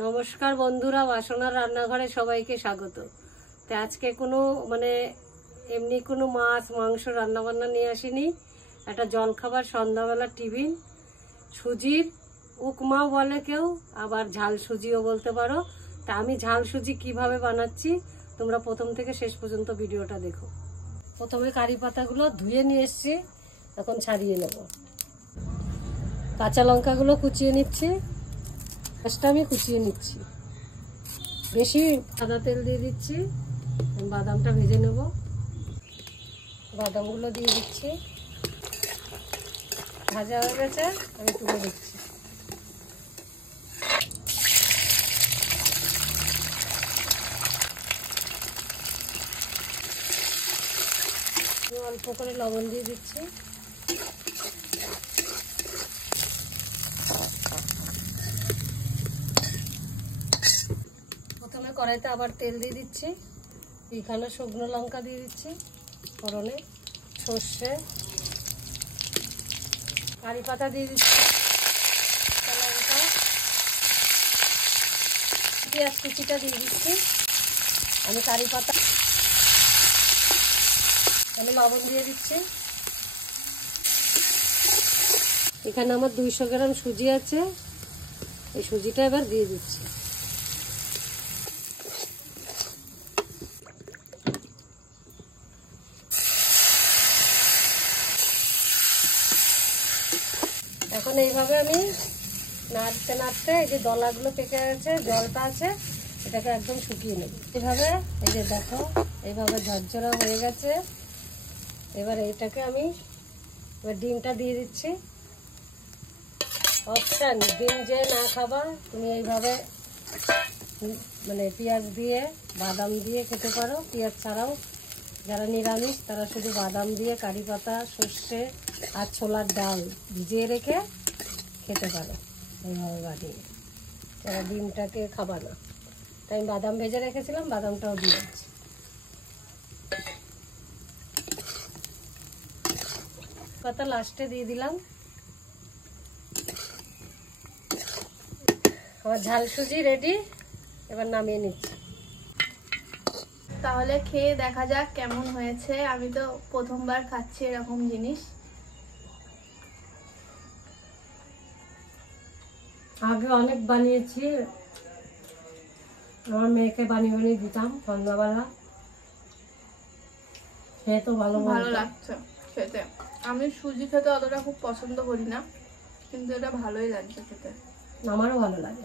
নমস্কার বন্ধুরা, বাসনার রান্নাঘরে সবাইকে স্বাগত। তো আজকে কোনো এমনি কোনো মাছ মাংস রান্নাবান্না নিয়ে আসিনি। একটা জলখাবার সন্ধ্যাবেলা টিফিন, সুজির উপমাও বলে কেউ, আবার ঝাল সুজিও বলতে পারো। তা আমি ঝাল সুজি কিভাবে বানাচ্ছি তোমরা প্রথম থেকে শেষ পর্যন্ত ভিডিওটা দেখো। প্রথমে কারি পাতাগুলো ধুয়ে নিয়ে এসছি, এখন ছাড়িয়ে নেব। কাঁচা লঙ্কাগুলো কুচিয়ে নিচ্ছি, মাছটা আমি কুচিয়ে নিচ্ছি। বেশি সাদা তেল দিয়ে দিচ্ছি, বাদামটা ভেজে নেব। বাদামগুলো দিয়ে দিচ্ছি, ভাজা হয়ে গেছে, আমি তুলে দিচ্ছি। অল্প করে লবণ দিয়ে দিচ্ছি। প্রথমে কড়াইতে আবার তেল দিয়ে দিচ্ছি, এখানে শুকনো লঙ্কা দিয়ে দিচ্ছি, ফোড়নে সর্ষে, কারি পাতা দিয়ে দিচ্ছি, লঙ্কা, পেঁয়াজ কুচিটা দিয়ে দিচ্ছি। আমি কারি পাতা, আমি লবণ দিয়ে দিচ্ছি। এখানে আমার 200 গ্রাম সুজি আছে, এই সুজিটা এবার দিয়ে দিচ্ছি। এখন এইভাবে আমি নাড়তে নাড়তে, এই যে দলাগুলো পেকে গেছে, জলটা আছে, এটাকে একদম শুকিয়ে নেব। এইভাবে, এই যে দেখো, এইভাবে ঝরঝরা হয়ে গেছে। এবার এইটাকে আমি এবার ডিমটা দিয়ে দিচ্ছি। অপশান, ডিম যে না খাবা তুমি এইভাবে পেঁয়াজ দিয়ে বাদাম দিয়ে খেতে পারো, পেঁয়াজ ছাড়াও। যারা নিরামিষ তারা শুধু বাদাম দিয়ে, কারি পাতা, সর্ষে আর ছোলার ডাল ভিজিয়ে রেখে খেতে পারো এইভাবে বানিয়ে। যারা ডিমটাকে খাবা না, তাই আমি বাদাম ভেজে রেখেছিলাম, বাদামটাও দিয়ে দিচ্ছি। পাতা লাস্টে দিয়ে দিলাম। আমার ঝাল সুজি রেডি, এবার নামিয়ে নিচ্ছি। তাহলে খেয়ে দেখা যাক কেমন হয়েছে। আমি তো প্রথমবার খাচ্ছি এরকম জিনিস। আগে অনেক বানিয়েছি, আমার মেয়েকে বানিয়ে বানিয়ে দিতাম সন্ধ্যাবেলা, খেয়ে তো ভালো লাগছে খেতে। আমি সুজি খেতে অতটা খুব পছন্দ করি না, কিন্তু এটা ভালোই লাগছে খেতে। আমারও ভালো লাগে।